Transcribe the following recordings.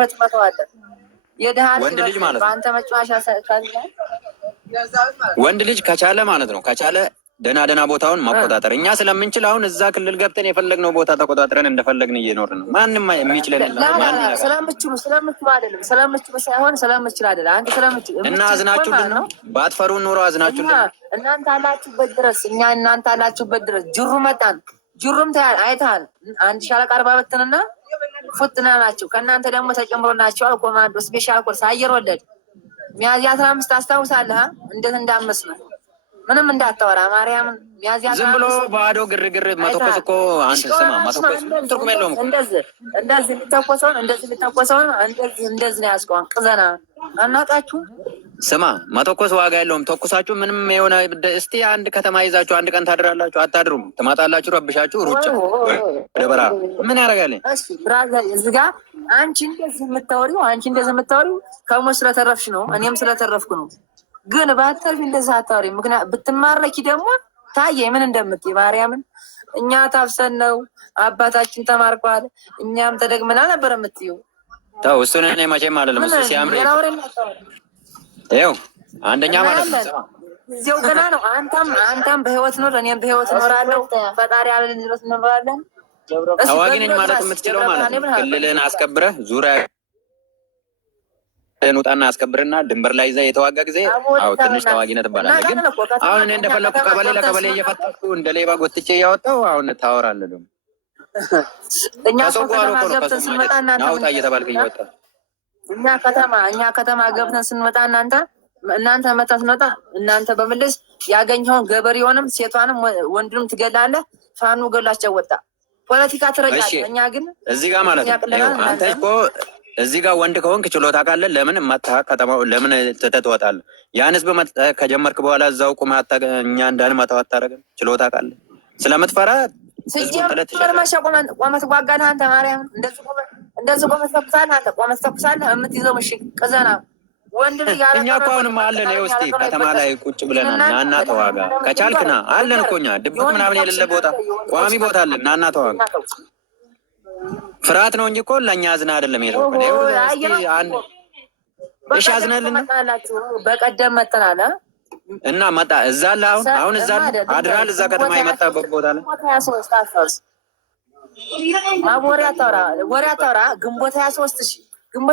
መጥቷል የደሃን ወንድ ልጅ ማለት ነው። በአንተ መጫወቻ ሰካል ወንድ ልጅ ከቻለ ማለት ነው ከቻለ ደና ቦታውን መቆጣጠር እኛ ስለምንችል አሁን እዛ ክልል ገብተን የፈለግነው ቦታ ተቆጣጥረን እንደፈለግን እየኖርን ነው። ማንም የሚችለን የለም። ስለምችሉ አይደለም ስለምችሉ ሳይሆን ስለምችል አይደለም። አንተ ስለምችል እና አዝናችሁልን ነው ባትፈሩን ኖሮ አዝናችሁልን እናንተ አላችሁበት ድረስ እኛ እናንተ አላችሁበት ድረስ ጅሩ መጣን ጅሩም አይተሃል። አንድ ሻለቃ 40 በትንና ፉትና ናቸው። ከእናንተ ደግሞ ተጨምሮላቸዋል ኮማንዶ ስፔሻል ኮርስ አየር ወለድ ሚያዝያ 15 አስታውሳለህ? እንዴት እንዳመስነ ምንም እንዳታወራ ማርያምን። ሚያዝያ ዝም ብሎ ባዶ ግርግር መተኮስ እኮ አንተ ስማ መተኮስ ትርጉም የለውም። እንደዚህ ሊተኮሰውን እንደዚህ ነው ያስቀዋን ቅዘና አናቃችሁ። ስማ መተኮስ ዋጋ የለውም። ተኩሳችሁ ምንም የሆነ እስቲ አንድ ከተማ ይዛችሁ አንድ ቀን ታድራላችሁ? አታድሩም። ትማጣላችሁ፣ ረብሻችሁ ሩጫ ደበራ ምን ያደርጋል? እሺ ብራዘር እዚህ ጋር አንቺ እንደዚህ የምታወሪው ከሞት ስለተረፍሽ ነው፣ እኔም ስለተረፍኩ ነው። ግን ባተርፊ እንደዚህ አታወሪ። ምክንያት ብትማረኪ ደግሞ ታየ ምን እንደምትይ ማርያምን። እኛ ታፍሰን ነው አባታችን ተማርኳል እኛም ተደግመናል ነበር የምትይው። ተው እሱን እኔ መቼም አይደለም። እሱ ሲያምር ይኸው አንደኛ ማለት ነው እዚያው ገና ነው። አንተም በህይወት ኖር እኔም በህይወት እኖራለሁ። ፈጣሪ ያለን ድረስ እንኖራለን። ተዋጊ ነኝ ማለት የምትችለው ማለት ነው። ክልልህን አስከብረህ ዙሪያ ውጣና አስከብርና ድንበር ላይ ይዛ የተዋጋ ጊዜ አዎ ትንሽ ተዋጊነት ትባላለህ። ግን አሁን እኔ እንደፈለኩ ቀበሌ ለቀበሌ እየፈጠርኩ እንደ ሌባ ጎትቼ እያወጣሁ አሁን ታወራለህ ደግሞ እኛ ናውጣ እየተባልክ እየወጣ እኛ ከተማ ገብተን ስንመጣ እናንተ መጣ ስንመጣ እናንተ በምልስ ያገኘውን ገበሬውንም ሴቷንም ወንድንም ትገላለህ። ፋኑ ገላቸው ወጣ ፖለቲካ ትረጫለህ። እኛ ግን እዚህ ጋር ማለት ነው አንተ እኮ እዚህ ጋር ወንድ ከሆንክ ችሎታ ካለ ለምን መታ ከተማው ለምን ትተወጣለህ? ያን ህዝብ ከጀመርክ በኋላ እዛው ቁመህ እኛ እንዳንመጣው አታረግም? ችሎታ ካለ ስለምትፈራ ሲጀመር መሸ ቆመት ጓጋና አንተ ማርያም እንደዚህ ቆመት ተኩሳለህ። አንተ ቆመት ተኩሳለህ የምትይዘው ምሽግ ቅዘና ወንድ ልጅ ያለ እኛ እኮ አሁንም አለን። ይኸው እስኪ ከተማ ላይ ቁጭ ብለናል። ናና ተዋጋ ከቻልክ ና አለን እኮ እኛ ድብቅ ምናምን የሌለ ቦታ ቋሚ ቦታ አለን። ናና ተዋጋ ፍርሃት ነው እንጂ እኮ ለእኛ አዝና አይደለም። የለው እሺ አዝነልን በቀደም መጥተናል እና መጣ እዛ አለ አሁን እዛ አድራል እዛ ከተማ የመጣበት ቦታ ላይ ወሬ አታውራ። ግንቦት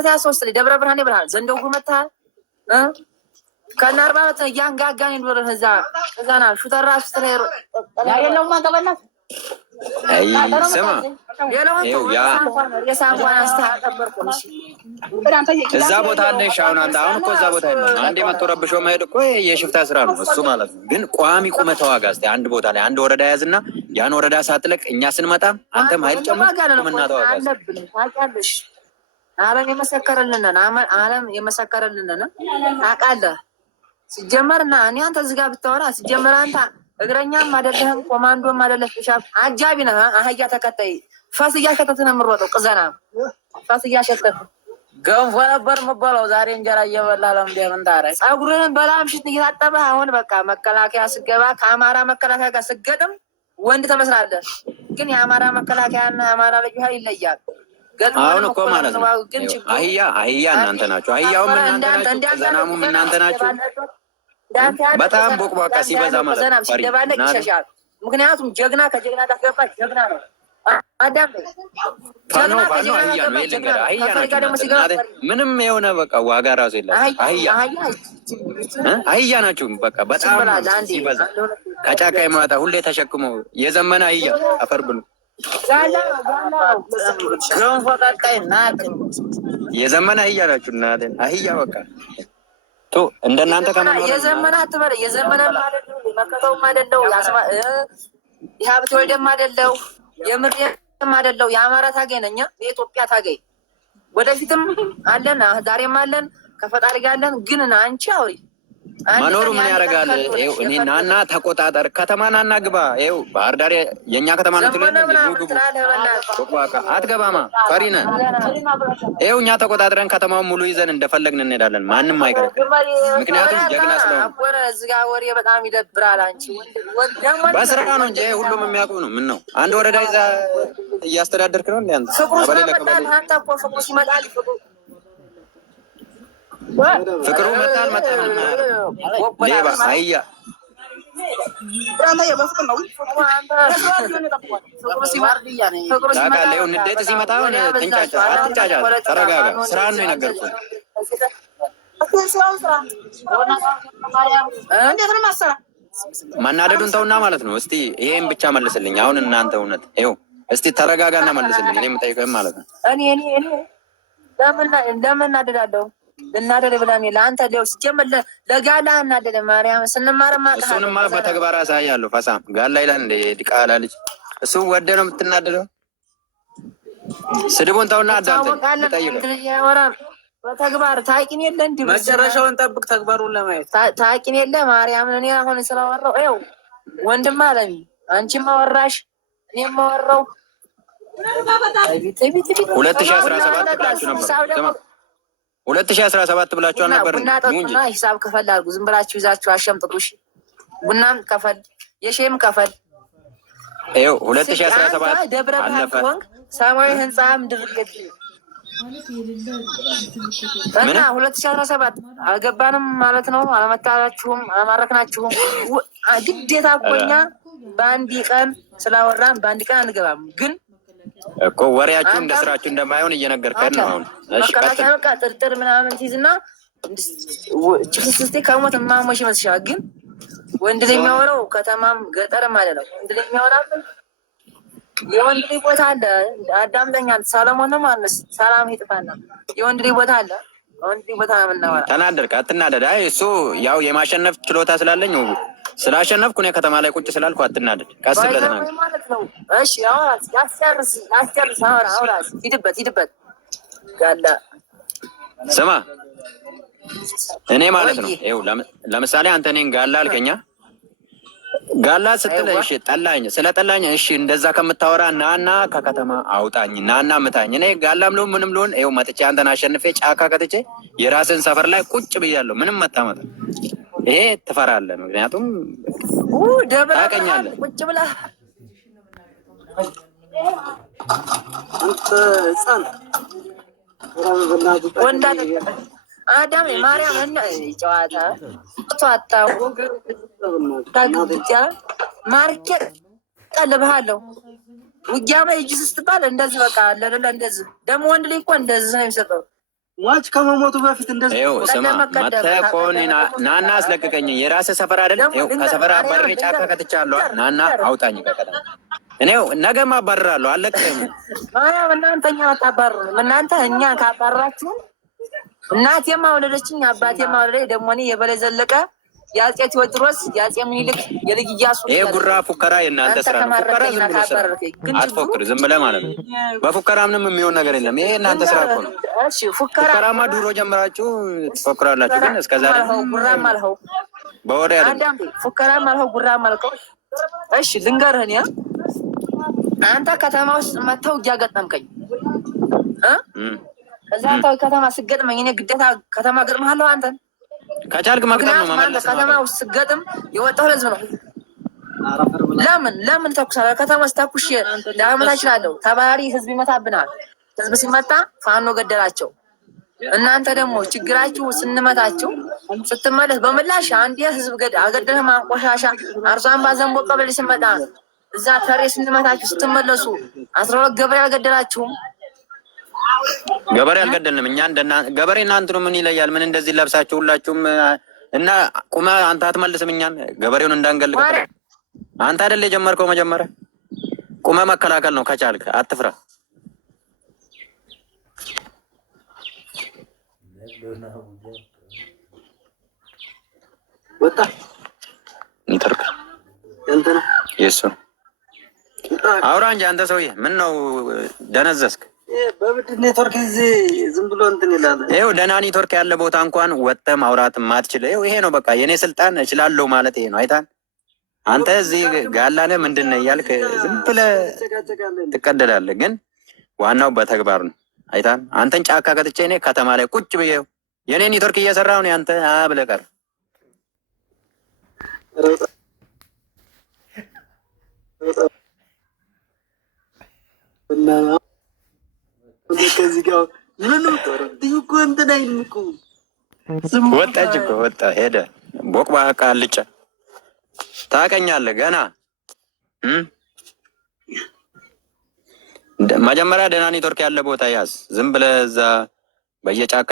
23 ላይ ደብረ ብርሃን ይብራል ዘንዶጉ መጥተሃል ከና 40 እያንጋጋን ይኖር እዛና ሹተራ ስትለሩ ያለው ማገበና ስማ እዛ ቦታ አለ። አሁን እኮ እዛ ቦታ አንዴ መጥቶ ረብሾ መሄድ እኮ የሽፍታ ስራ ነው እሱ ማለት ነው። ግን ቋሚ ቁመህ ተዋጋ እስኪ አንድ ቦታ ላይ አንድ ወረዳ ያዝና ያን ወረዳ ሳትለቅ እኛ ስንመጣ አንተም ኃይል ጨምር ምናተዋጋ ዓለም የመሰከረልንን ታውቃለህ። ሲጀመር እና እኔ አንተ እዚህ ጋር ብታወራ ሲጀመር አንተ እግረኛም አይደለህም ኮማንዶም አይደለህ ሻፍ አጃቢ ነህ። አህያ ተከታይ ፋስ እያሸተት ነው የምሮጠው። ቅዘና ፋስ እያሸተት ገንፎ ነበር የምበላው ዛሬ እንጀራ እየበላህ ለምንድን ምን ታረግ? ፀጉርህን በላምሽት እየታጠበህ አሁን በቃ መከላከያ ስገባ ከአማራ መከላከያ ጋር ስገጥም ወንድ ትመስላለህ። ግን የአማራ መከላከያና የአማራ ልዩ ኃይል ይለያል። አሁን እኮ ማለት ነው አህያ እናንተ ናችሁ፣ አህያውም እናንተ ናችሁ፣ ቅዘናሙም እናንተ ናችሁ። በጣም ቦቅቧቃ ሲበዛ ማለት ነው ይሸሻል። ምክንያቱም ጀግና ከጀግና ጋር ገባ ጀግና ነው። ምንም የሆነ በቃ ዋጋ ራሱ የለም። አህያ ናችሁ በቃ በጣም ሲበዛ ከጫካ የማታ ሁሌ ተሸክሞ የዘመነ አህያ አፈር ብሉ የዘመነ አህያ ናችሁ። እናትን አህያ በቃ እንደናንተ የዘመነ አትበለ የዘመነ መከተውም አይደለው የሀብት ወልደም አይደለው የምርም አይደለው የአማራ ታገኝ ነኛ የኢትዮጵያ ታገኝ ወደፊትም አለን ዛሬም አለን ከፈጣሪ ጋር አለን። ግን አንቺ አውሪ መኖሩ ምን ያደርጋል? ይኸው እኔ ናና ተቆጣጠር ከተማ ናና ግባ። ይኸው ባህር ዳር የእኛ ከተማ ነው ትልኝ አትገባማ ፈሪ ነህ። ይኸው እኛ ተቆጣጥረን ከተማውን ሙሉ ይዘን እንደፈለግን እንሄዳለን። ማንም አይከለክልም። ምክንያቱም ጀግና ስለሆነ እዚህ ጋር ወሬ በጣም ይደብራል። አንቺ በስራ ነው እንጂ ሁሉም የሚያውቁ ነው። ምን ነው አንድ ወረዳ ይዛ እያስተዳደርክ ነው እንደ አንተ ፍቅሩ ሲመጣል አንተ እኮ ፍቅሩ ሲመጣል ፍቅሩ መጣል ሌባ አያ ታውቃለህ። ንዴት ሲመጣ ትንጫጫ አትንጫጫ፣ ተረጋጋ። ስራን ነው የነገርኩህ። ማናደዱን ተውና ማለት ነው። እስቲ ይሄን ብቻ መልስልኝ። አሁን እናንተ እውነት ይኸው እስቲ ተረጋጋና መልስልኝ። እኔ የምጠይቀህም ማለት ነው። እኔ ለምን እናደዳለሁ? እናደደ ብላኔ ለአንተ ሊው ሲጀመር ለጋላ እናደደ ማርያም ስንማርማ እሱንማ በተግባር አሳያለሁ። ፈሳም ጋላ ይላል እንደ ዲቃላ ልጅ እሱ ወደ ነው የምትናደደው። ስድቡን ተውና አዳምጠኝ። ጠይቀህ በተግባር ታቂን የለ እንዲ መጨረሻውን ጠብቅ። ተግባሩን ለማየት ታቂን የለ ማርያምን። እኔ አሁን ስላወራው ይኸው ወንድም አለኝ አንቺም አወራሽ እኔም አወራው 2017 ብላችሁ ነበር። 2017 ብላችኋል ነበር። ቡና ጠጡና ሂሳብ ከፈል አድርጉ። ዝም ብላችሁ ይዛችሁ አሸምጥጡሽ። ቡናም ከፈል የሼም ከፈል ይኸው 2017 ደብረ ብርሃን ከሆንክ ሰማያዊ ህንፃም ድርገት እና 2017 አልገባንም ማለት ነው። አለመታላችሁም፣ አላማረክናችሁም። ግዴታ እኮ እኛ በአንድ ቀን ስላወራን በአንድ ቀን አንገባም። ግን እኮ ወሬያችሁ እንደ ስራችሁ እንደማይሆን እየነገርከን ነው። አሁን መከላከያ በቃ ጥርጥር ምናምን ትይዝና ጭፍስስቴ ከሞት ማሞሽ ይመስልሻል። ግን ወንድ ላይ የሚያወራው ከተማም ገጠርም አለ ነው። ወንድ ላይ የሚያወራብን የወንድ ልጅ ቦታ አለ። አዳምጠኛል። ሰለሞን ነው ማለት ሰላም ይጥፋና የወንድ ልጅ ቦታ አለ። ወንድ ልጅ ቦታ ነው የምናወራ። ተናደድክ? አትናደድ። አይ እሱ ያው የማሸነፍ ችሎታ ስላለኝ ስላሸነፍኩ እኔ ከተማ ላይ ቁጭ ስላልኩ አትናደድ። ቀስ ብለህ ተናገር ማለት ነው። እሺ አውራስ ያስጨርስ አውራስ ሂድበት ጋላ ስማ፣ እኔ ማለት ነው ይኸው ለምሳሌ አንተ እኔን ጋላ አልከኛ። ጋላ ስትል እሺ ጠላኝ፣ ስለጠላኝ እሺ እንደዛ ከምታወራ ናና ከከተማ አውጣኝ፣ ናና ምታኝ። እኔ ጋላም ልሁን ምንም ልሁን ይኸው መጥቼ አንተን አሸንፌ ጫካ ከትቼ የራስን ሰፈር ላይ ቁጭ ብያለሁ። ምንም መታመጣ ይሄ ትፈራለህ። ምክንያቱም ታውቀኛለህ። ቁጭ ብለህ ወንዳ አዳም ማርያም እና ጨዋታ ተዋጣው ታግብጃ ማርኬ ቀልብሃለሁ። ውጊያ ላይ እጅ ስትባል እንደዚህ በቃ ለለ እንደዚህ ደግሞ ወንድ ላይ እኮ እንደዚህ ነው የሚሰጠው። ሟች ከመሞቱ በፊት እንደዚህ ይኸው ስማ፣ መተህ ከሆነ ናና አስለቅቀኝ። የራስህ ሰፈር አይደል? ይኸው ከሰፈር አባርሬ ጫካ ከትቻለሁ። ናና አውጣኝ ከከተማ። እኔው ነገም አባርራለሁ። አለቅቀኝ። ማርያም እናንተኛ አታባርሩም። እናንተ እኛ ካባራችሁ እናቴም አወለደችኝ፣ አባቴም አወለደኝ። ደግሞ እኔ የበላይ ዘለቀ የአፄ ቴዎድሮስ የአፄ ምኒልክ የልጅ ኢያሱ ይሄ ጉራ ፉከራ የእናንተ ስራ ነው። ፉከራ ዝም ብሎ ስራ አትፎክር፣ ዝም ብለህ ማለት ነው። በፉከራ ምንም የሚሆን ነገር የለም። ይሄ እናንተ ስራ እኮ ነው። እሺ ፉከራማ ድሮ ጀምራችሁ ትፎክራላችሁ። ግን እስከዛሬ ጉራም አልኸው በወሬ አይደለም። ፉከራም አልኸው ጉራም አልከው። እሺ ልንገርህ፣ እኔ አንተ ከተማ ውስጥ መተው እያገጠምከኝ ከዛ አንተ ከተማ ስገጥመኝ እኔ ግዴታ ከተማ ገጥምሃለሁ አንተን ከቻልክ መቅጠም ነው ማለት ነው። ከተማ ውስጥ ስገጥም የወጣው ህዝብ ነው። ለምን ተኩሳለህ? ከተማ ውስጥ ተኩሽ ላመታ እችላለሁ። ተባሪ ህዝብ ይመታብናል። ህዝብ ሲመታ ፋኖ ገደላቸው። እናንተ ደግሞ ችግራችሁ ስንመታችሁ ስትመለስ በምላሽ አንድ ህዝብ አገደለህ ማንቆሻሻ አርሷን ባዘንቦ ቀበሌ ስመጣ እዛ ተሬ ስንመታችሁ ስትመለሱ 12 ገበሬ አልገደላችሁም። ገበሬ አልገደልንም እኛ። ገበሬ እናንተ ነው ምን ይለያል? ምን እንደዚህ ለብሳችሁ ሁላችሁም እና ቁመ አንተ አትመልስም እኛን ገበሬውን እንዳንገል። አንተ አይደል የጀመርከው? መጀመሪያ ቁመ መከላከል ነው። ከቻልክ አትፍራ። ወጣ ኒተርክ እንትና የሱ አውራ እንጂ አንተ ሰውዬ ምን ነው ደነዘዝክ? በብድ ኔትወርክ እዚህ ዝም ብሎ እንትን ይላል። ይኸው ደህና ኔትወርክ ያለ ቦታ እንኳን ወጥተህ ማውራት ማትችል ይሄ ነው በቃ የኔ ስልጣን እችላለሁ ማለት ይሄ ነው። አይታል አንተ እዚህ ጋላለ ምንድን ነው እያልክ ዝም ብለህ ትቀደዳለህ። ግን ዋናው በተግባር ነው። አይታል አንተን ጫካ ከትቼ እኔ ከተማ ላይ ቁጭ ብዬ የኔ ኔትወርክ እየሰራሁ ነው። አንተ ብለህ ቀር ከዚህ ጋር ምን ነው እኮ እንትን አይልም እኮ ወጣች እኮ ወጣ ሄደ። ቦቅባቃ አልጫ ታቀኛለህ ገና መጀመሪያ ደህና ኔትወርክ ያለ ቦታ ያዝ። ዝም ብለህ እዛ በየጫካ